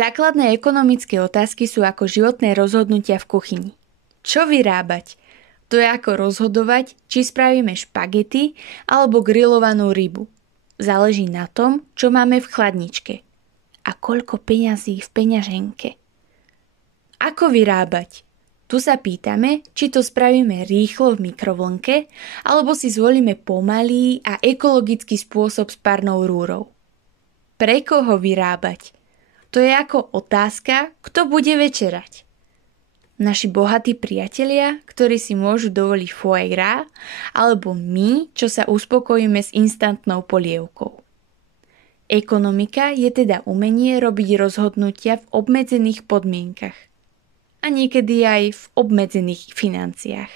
Základné ekonomické otázky sú ako životné rozhodnutia v kuchyni. Čo vyrábať? To je ako rozhodovať, či spravíme špagety alebo grillovanú rybu. Záleží na tom, čo máme v chladničke a koľko peňazí v peňaženke. Ako vyrábať? Tu sa pýtame, či to spravíme rýchlo v mikrovlnke alebo si zvolíme pomalý a ekologický spôsob s parnou rúrou. Pre koho vyrábať? To je ako otázka, kto bude večerať. Naši bohatí priatelia, ktorí si môžu dovoliť foie gras, alebo my, čo sa uspokojíme s instantnou polievkou. Ekonomika je teda umenie robiť rozhodnutia v obmedzených podmienkach a niekedy aj v obmedzených financiách.